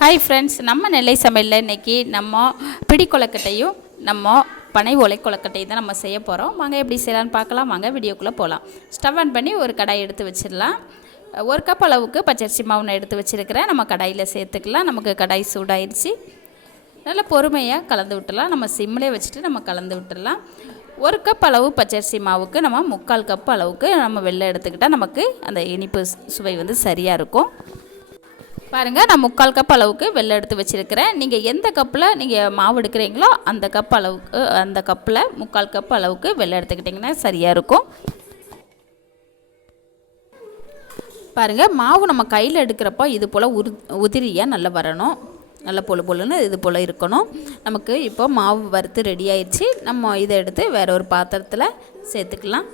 Hi friends நம்ம நெல்லை சமையலில் இன்றைக்கி நம்ம பிடி கொலக்கட்டையும் நம்ம பனை ஓலை கொலக்கட்டையும் தான் நம்ம செய்ய போகிறோம் வாங்க எப்படி செய்யலான்னு பார்க்கலாம். வாங்க வீடியோக்குள்ளே போகலாம் ஸ்டவ் ஆன் பண்ணி ஒரு கடாய் எடுத்து வச்சிடலாம். ஒரு கப் அளவுக்கு பச்சரிசி மாவு நான் எடுத்து வச்சுருக்கிறேன். நம்ம கடாயில் சேர்த்துக்கலாம். நமக்கு கடாய் சூடாயிருச்சு. நல்லா பொறுமையாக கலந்து விட்டுலாம் நம்ம சிம்மிலே வச்சுட்டு நம்ம கலந்து விட்டுடலாம். ஒரு கப் அளவு பச்சரிசி மாவுக்கு நம்ம முக்கால் கப் அளவுக்கு நம்ம வெளில எடுத்துக்கிட்டால் நமக்கு அந்த இனிப்பு சுவை வந்து சரியாக இருக்கும். பாருங்கள் நான் முக்கால் கப் அளவுக்கு வெள்ளை எடுத்து வச்சுருக்கிறேன். நீங்கள் எந்த கப்பில் நீங்கள் மாவு எடுக்கிறீங்களோ அந்த கப் அளவுக்கு அந்த கப்பில் முக்கால் கப் அளவுக்கு வெள்ளை எடுத்துக்கிட்டிங்கன்னா சரியாக இருக்கும். பாருங்கள் மாவு நம்ம கையில் எடுக்கிறப்போ இது போல் உரு உதிரியாக நல்லா வரணும். நல்லா பொழு பொழுன்னு இது போல் இருக்கணும். நமக்கு இப்போ மாவு வறுத்து ரெடி ஆயிடுச்சு. நம்ம இதை எடுத்து வேற ஒரு பாத்திரத்தில் சேர்த்துக்கலாம்.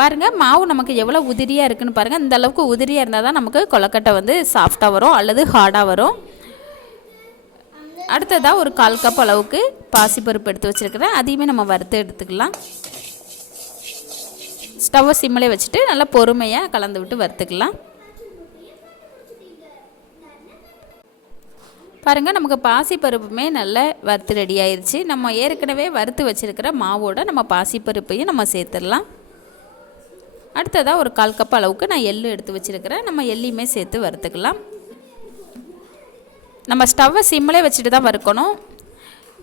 பாருங்கள் மாவு நமக்கு எவ்வளோ உதிரியாக இருக்குன்னு பாருங்கள் இந்த அளவுக்கு உதிரியாக இருந்தால் தான் நமக்கு கொலக்கட்டை வந்து சாஃப்டாக வரும் அல்லது ஹார்டாக வரும். அடுத்ததாக ஒரு கால் கப் அளவுக்கு பாசிப்பருப்பு எடுத்து வச்சுருக்கிறேன். அதையுமே நம்ம வறுத்து எடுத்துக்கலாம். ஸ்டவ்வை சிம்மிலே வச்சுட்டு நல்லா பொறுமையாக கலந்து விட்டு வறுத்துக்கலாம். பாருங்கள் நமக்கு பாசிப்பருப்புமே நல்ல வறுத்து ரெடி ஆயிடுச்சு நம்ம ஏற்கனவே வறுத்து வச்சுருக்கிற மாவோட நம்ம பாசிப்பருப்பையும் நம்ம சேர்த்துடலாம். அடுத்ததாக ஒரு கால் கப் அளவுக்கு நான் எள்ளு எடுத்து வச்சுருக்கிறேன். நம்ம எள்ளையுமே சேர்த்து வறுத்துக்கலாம். நம்ம ஸ்டவ்வை சிம்மிலே வச்சுட்டு தான் வறுக்கணும்.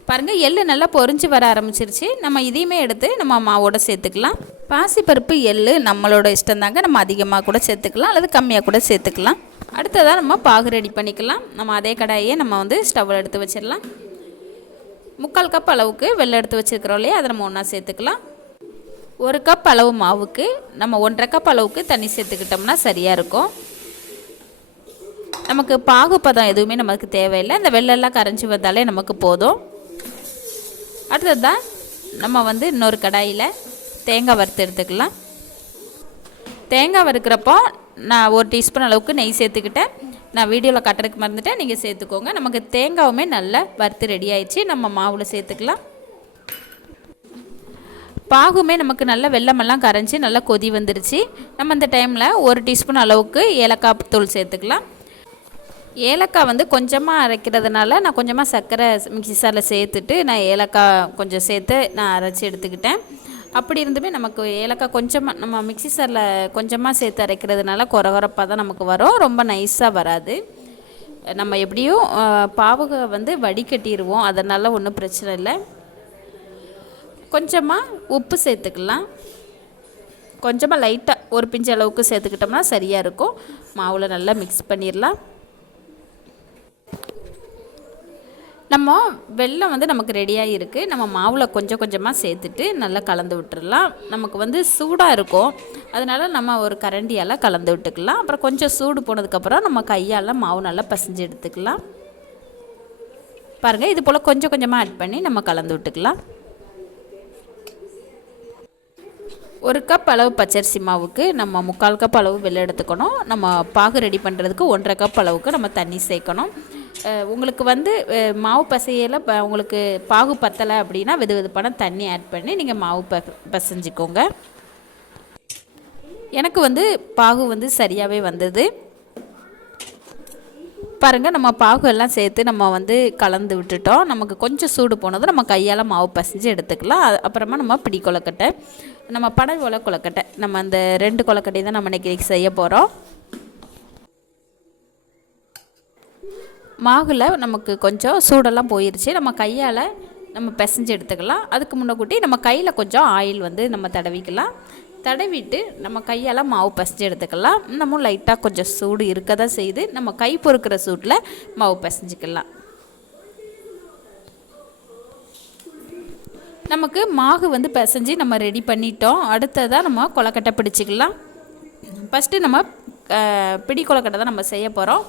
பாருங்கள் எள்ளு நல்லா பொறிஞ்சு வர ஆரம்பிச்சிருச்சு. நம்ம இதையுமே எடுத்து நம்ம மாவோட சேர்த்துக்கலாம். பாசிப்பருப்பு எள்ளு நம்மளோட இஷ்டம் தாங்க. நம்ம அதிகமாக கூட சேர்த்துக்கலாம் அல்லது கம்மியாக கூட சேர்த்துக்கலாம். அடுத்ததாக நம்ம பாகு ரெடி பண்ணிக்கலாம். நம்ம அதே கடாயே நம்ம வந்து ஸ்டவ்வில் எடுத்து வச்சிடலாம். முக்கால் கப் அளவுக்கு வெள்ளை எடுத்து வச்சுருக்கிறோம் இல்லையா? அதை நம்ம ஒன்றா சேர்த்துக்கலாம். ஒரு கப் அளவு மாவுக்கு நம்ம ஒன்றரை கப் அளவுக்கு தண்ணி சேர்த்துக்கிட்டோம்னா சரியாக இருக்கும். நமக்கு பாகுப்பதம் எதுவுமே நமக்கு தேவையில்லை. இந்த வெள்ளெல்லாம் கரைஞ்சி வந்தாலே நமக்கு போதும். அடுத்ததான் நம்ம வந்து இன்னொரு கடாயில் தேங்காய் வறுத்து எடுத்துக்கலாம். தேங்காய் வறுக்கிறப்போ நான் ஒரு டீஸ்பூன் அளவுக்கு நெய் சேர்த்துக்கிட்டேன். நான் வீடியோவில் கட்டுறதுக்கு மறந்துட்டேன். நீங்கள் சேர்த்துக்கோங்க. நமக்கு தேங்காவுமே நல்லா வறுத்து ரெடி ஆயிடுச்சு. நம்ம மாவில் சேர்த்துக்கலாம். பாகுமே நமக்கு நல்ல வெள்ளமெல்லாம் கரைஞ்சி நல்லா கொதி வந்துருச்சு. நம்ம இந்த டைமில் ஒரு டீஸ்பூன் அளவுக்கு ஏலக்காய் தூள் சேர்த்துக்கலாம். ஏலக்காய் வந்து கொஞ்சமாக அரைக்கிறதுனால நான் கொஞ்சமாக சர்க்கரை மிக்சி சாரில் சேர்த்துட்டு நான் ஏலக்காய் கொஞ்சம் சேர்த்து நான் அரைச்சி எடுத்துக்கிட்டேன். அப்படி இருந்துமே நமக்கு ஏலக்காய் கொஞ்சமாக நம்ம மிக்சி சாரில் கொஞ்சமாக சேர்த்து அரைக்கிறதுனால குறகுறப்பாக தான் நமக்கு வரும். ரொம்ப நைஸாக வராது. நம்ம எப்படியும் பாவகை வந்து வடிகட்டிடுவோம் அதனால் ஒன்றும் பிரச்சனை இல்லை. கொஞ்சமாக உப்பு சேர்த்துக்கலாம். கொஞ்சமாக லைட்டாக ஒரு பிஞ்சு அளவுக்கு சேர்த்துக்கிட்டோம்னா சரியாக இருக்கும். மாவில் நல்லா மிக்ஸ் பண்ணிடலாம் நம்ம வெள்ளம் வந்து நமக்கு ரெடியாக இருக்குது நம்ம மாவில் கொஞ்சம் கொஞ்சமாக சேர்த்துட்டு நல்லா கலந்து விட்டுடலாம் நமக்கு வந்து சூடாக இருக்கும். அதனால் நம்ம ஒரு கரண்டியால் கலந்து விட்டுக்கலாம். அப்புறம் கொஞ்சம் சூடு போனதுக்கப்புறம் நம்ம கையால் மாவு நல்லா பசைஞ்சு எடுத்துக்கலாம். பாருங்கள் இது போல் கொஞ்சம் கொஞ்சமாக ஆட் பண்ணி நம்ம கலந்து விட்டுக்கலாம். ஒரு கப் அளவு பச்சரிசி மாவுக்கு நம்ம முக்கால் கப் அளவு வெள்ளை எடுத்துக்கணும். நம்ம பாகு ரெடி பண்ணுறதுக்கு ஒன்றரை கப் அளவுக்கு நம்ம தண்ணி சேர்க்கணும். உங்களுக்கு வந்து மாவு பசையில் ப உங்களுக்கு பாகு பத்தலை அப்படின்னா வெது வெதுப்பான தண்ணி ஆட் பண்ணி நீங்கள் மாவு ப பசைஞ்சிக்கோங்க. எனக்கு வந்து பாகு வந்து சரியாகவே வந்தது. பாருங்கள் நம்ம பாகு எல்லாம் சேர்த்து நம்ம வந்து கலந்து விட்டுட்டோம். நமக்கு கொஞ்சம் சூடு போனதும் நம்ம கையால் மாவு பசைஞ்சு எடுத்துக்கலாம். அப்புறமா நம்ம பிடி கொலக்கட்டை நம்ம படல் ஓலை கொலக்கட்டை. நம்ம அந்த ரெண்டு கொலக்கட்டை தான் நம்ம இன்றைக்கி செய்ய போகிறோம் மாவில் நமக்கு கொஞ்சம் சூடெல்லாம் போயிடுச்சு நம்ம கையால் நம்ம பிசைஞ்சு எடுத்துக்கலாம். அதுக்கு முன்னக்கூட்டி நம்ம கையில் கொஞ்சம் ஆயில் வந்து நம்ம தடவிக்கலாம். தடவிட்டு நம்ம கையால் மாவு பிசைஞ்சு எடுத்துக்கலாம். இன்னமும் லைட்டாக கொஞ்சம் சூடு இருக்க தான் செய்யுது. நம்ம கை பொறுக்கிற சூட்டில் மாவு பிசைஞ்சிக்கலாம். நமக்கு மாவு வந்து பிசைஞ்சு நம்ம ரெடி பண்ணிட்டோம். அடுத்ததாக நம்ம கொலக்கட்டை பிடிச்சிக்கலாம். ஃபஸ்ட்டு நம்ம பிடி கொலக்கட்டை தான் நம்ம செய்ய போகிறோம்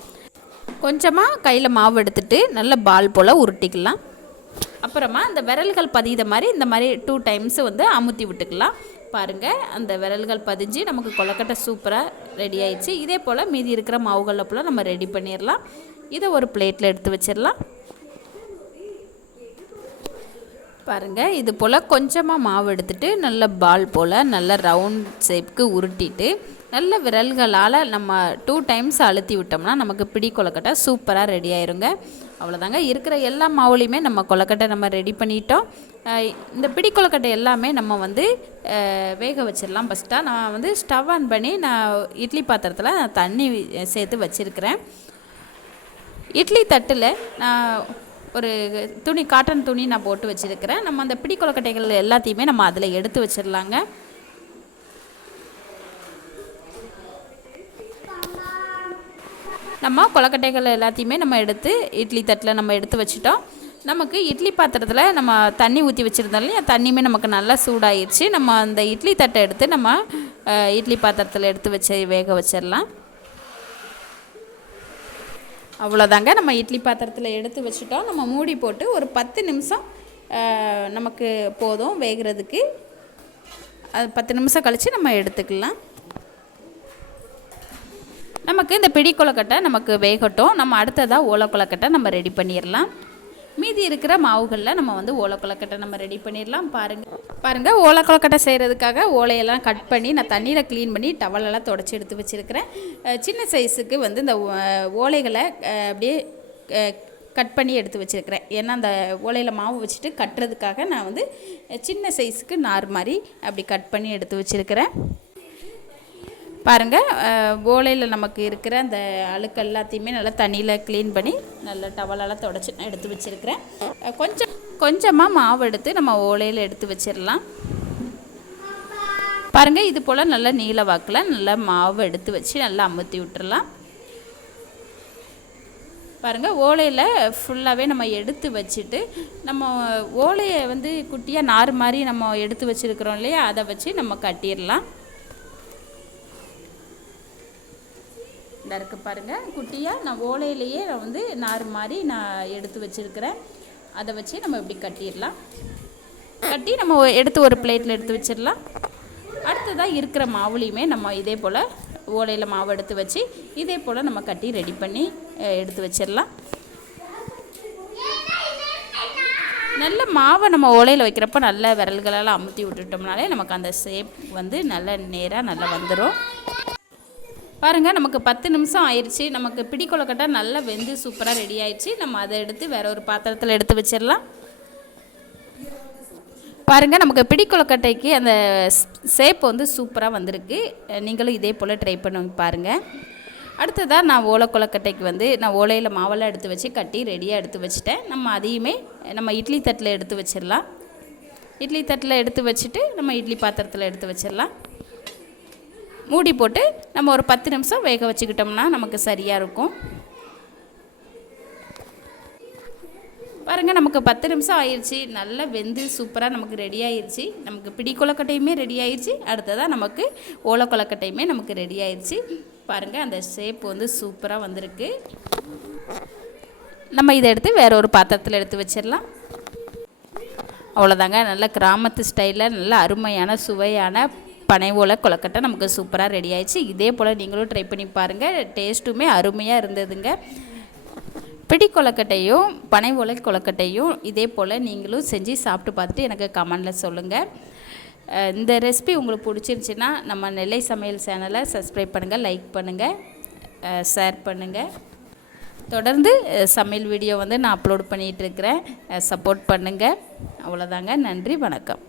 கொஞ்சமாக கையில் மாவு எடுத்துட்டு நல்ல பால் போல் உருட்டிக்கலாம். அப்புறமா அந்த விரல்கள் பதித மாதிரி இந்த மாதிரி டூ டைம்ஸ் வந்து அமுத்தி விட்டுக்கலாம். பாருங்கள் அந்த விரல்கள் பதிஞ்சு நமக்கு கொலக்கட்டை சூப்பராக ரெடி ஆயிடுச்சு. இதே போல் மீதி இருக்கிற மாவுகளை போல் நம்ம ரெடி பண்ணிடலாம். இதை ஒரு பிளேட்டில் எடுத்து வச்சிடலாம். பாருங்கள் இது போல் கொஞ்சமாக மாவு எடுத்துட்டு நல்ல பால் போல் நல்ல ரவுண்ட் ஷேப்க்கு உருட்டிட்டு நல்ல விரல்களால் நம்ம டூ டைம்ஸ் அழுத்தி விட்டோம்னா நமக்கு பிடி கொலக்கட்டை சூப்பராக ரெடி ஆயிருங்க. அவ்வளோதாங்க இருக்கிற எல்லா மாவுலையுமே நம்ம கொலக்கட்டை நம்ம ரெடி பண்ணிட்டோம். இந்த பிடி கொலக்கட்டை எல்லாமே நம்ம வந்து வேக வச்சிடலாம் ஃபஸ்ட்டாக நான் வந்து ஸ்டவ் ஆன் பண்ணி நான் இட்லி பாத்திரத்தில் நான் தண்ணி சேர்த்து வச்சுருக்கிறேன். இட்லி தட்டில் நான் ஒரு துணி காட்டன் துணி நான் போட்டு வச்சுருக்கிறேன். நம்ம அந்த பிடி கொலக்கட்டைகள் எல்லாத்தையுமே நம்ம அதில் எடுத்து வச்சிடலாங்க. நம்ம கொலக்கட்டைகள் எல்லாத்தையுமே நம்ம எடுத்து இட்லி தட்டில் நம்ம எடுத்து வச்சிட்டோம். நமக்கு இட்லி பாத்திரத்தில் நம்ம தண்ணி ஊற்றி வச்சுருந்தோம் இல்லையா? தண்ணியுமே நமக்கு நல்லா சூடாயிருச்சு. நம்ம அந்த இட்லி தட்டை எடுத்து நம்ம இட்லி பாத்திரத்தில் எடுத்து வச்சு வேக வச்சிடலாம். அவ்வளோதாங்க. நம்ம இட்லி பாத்திரத்தில் எடுத்து வச்சுட்டோம். நம்ம மூடி போட்டு ஒரு பத்து நிமிஷம் நமக்கு போதும் வேகிறதுக்கு. அது பத்து நிமிஷம் கழித்து நம்ம எடுத்துக்கலாம். நமக்கு இந்த பிடி கொலக்கட்டை நமக்கு வேகட்டும். நம்ம அடுத்ததாக ஓலை கொலக்கட்டை நம்ம ரெடி பண்ணிடலாம் மீதி இருக்கிற மாவுகளில் நம்ம வந்து ஓலை கொலக்கட்டை நம்ம ரெடி பண்ணிடலாம். பாருங்கள் பாருங்கள் ஓலை கொலக்கட்டை செய்கிறதுக்காக ஓலையெல்லாம் கட் பண்ணி நான் தண்ணியில் க்ளீன் பண்ணி டவலெல்லாம் தொடச்சி எடுத்து வச்சுருக்கிறேன். சின்ன சைஸுக்கு வந்து இந்த ஓலைகளை அப்படியே கட் பண்ணி எடுத்து வச்சுருக்கிறேன். ஏன்னா அந்த ஓலையில் மாவு வச்சுட்டு கட்டுறதுக்காக நான் வந்து சின்ன சைஸுக்கு நார் மாதிரி அப்படி கட் பண்ணி எடுத்து வச்சுருக்கிறேன். பாருங்கள் ஓலையில் நமக்கு இருக்கிற அந்த அழுக்கு எல்லாத்தையுமே நல்லா தண்ணியில் க்ளீன் பண்ணி நல்லா டவலால் தொடச்சி நான் எடுத்து வச்சுருக்கிறேன். கொஞ்சம் கொஞ்சமாக மாவு எடுத்து நம்ம ஓலையில் எடுத்து வச்சிடலாம் பாருங்கள் இது போல் நல்லா நீல வாக்கில் நல்லா மாவு எடுத்து வச்சு நல்லா அமுத்தி விட்டுறலாம் பாருங்கள் ஓலையில் ஃபுல்லாகவே நம்ம எடுத்து வச்சுட்டு நம்ம ஓலையை வந்து குட்டியாக நார் மாதிரி நம்ம எடுத்து வச்சுருக்குறோம் இல்லையா? அதை வச்சு நம்ம கட்டிடலாம் இந்த இருக்கு பாருங்கள் குட்டியாக நான் ஓலையிலேயே நான் வந்து நார் மாதிரி நான் எடுத்து வச்சுருக்கிறேன். அதை வச்சு நம்ம இப்படி கட்டிடலாம். கட்டி நம்ம எடுத்து ஒரு பிளேட்டில் எடுத்து வச்சிடலாம். அடுத்ததாக இருக்கிற மாவுலையுமே நம்ம இதே போல் ஓலையில் மாவு எடுத்து வச்சு இதே போல் நம்ம கட்டி ரெடி பண்ணி எடுத்து வச்சிடலாம். நல்ல மாவை நம்ம ஓலையில் வைக்கிறப்ப நல்ல விரல்களெல்லாம் அமுத்தி விட்டுட்டோம்னாலே நமக்கு அந்த ஷேப் வந்து நல்ல நேராக நல்லா வந்துடும் பாருங்கள் நமக்கு பத்து நிமிஷம் ஆயிடுச்சு நமக்கு பிடி கொலக்கட்டை நல்லா வெந்து சூப்பராக ரெடி ஆயிடுச்சு நம்ம அதை எடுத்து வேற ஒரு பாத்திரத்தில் எடுத்து வச்சிடலாம். பாருங்கள் நமக்கு பிடி கொலக்கட்டைக்கு அந்த ஷேப் வந்து சூப்பராக வந்திருக்கு. நீங்களும் இதே போல் ட்ரை பண்ணி பாருங்கள் அடுத்ததாக நான் ஓலை கொலக்கட்டைக்கு வந்து நான் ஓலையில் மாவெல்லாம் எடுத்து வச்சு கட்டி ரெடியாக எடுத்து வச்சுட்டேன். நம்ம அதையுமே நம்ம இட்லி தட்டில் எடுத்து வச்சிடலாம். இட்லி தட்டில் எடுத்து வச்சுட்டு நம்ம இட்லி பாத்திரத்தில் எடுத்து வச்சிடலாம். மூடி போட்டு நம்ம ஒரு பத்து நிமிஷம் வேக வச்சுக்கிட்டோம்னா நமக்கு சரியாக இருக்கும். பாருங்கள் நமக்கு பத்து நிமிஷம் ஆயிடுச்சு நல்லா வெந்து சூப்பராக நமக்கு ரெடி ஆயிடுச்சு நமக்கு பிடி கொலக்கட்டையுமே ரெடி ஆயிடுச்சு அடுத்ததாக நமக்கு ஓலை கொலக்கட்டையுமே நமக்கு ரெடி ஆயிடுச்சு பாருங்கள் அந்த ஷேப் வந்து சூப்பராக வந்திருக்கு. நம்ம இதை எடுத்து வேற ஒரு பாத்திரத்தில் எடுத்து வச்சிடலாம். அவ்வளோதாங்க நல்ல கிராமத்து ஸ்டைலில் நல்ல அருமையான சுவையான பனை ஓலை கொலக்கட்டை நமக்கு சூப்பராக ரெடி ஆயிடுச்சு. இதே போல் நீங்களும் ட்ரை பண்ணி பாருங்கள் டேஸ்ட்டுமே அருமையாக இருந்ததுங்க. பிடி கொலக்கட்டையும் பனை ஓலை கொலக்கட்டையும் இதே போல் நீங்களும் செஞ்சு சாப்பிட்டு பார்த்துட்டு எனக்கு கமெண்டில் சொல்லுங்கள் இந்த ரெசிபி உங்களுக்கு பிடிச்சிருந்துச்சின்னா நம்ம நெல்லை சமையல் சேனலை சப்ஸ்கிரைப் பண்ணுங்கள் லைக் பண்ணுங்கள் ஷேர் பண்ணுங்கள் தொடர்ந்து சமையல் வீடியோ வந்து நான் அப்லோட் பண்ணிகிட்ருக்கிறேன் சப்போர்ட் பண்ணுங்கள் அவ்வளோதாங்க நன்றி வணக்கம்.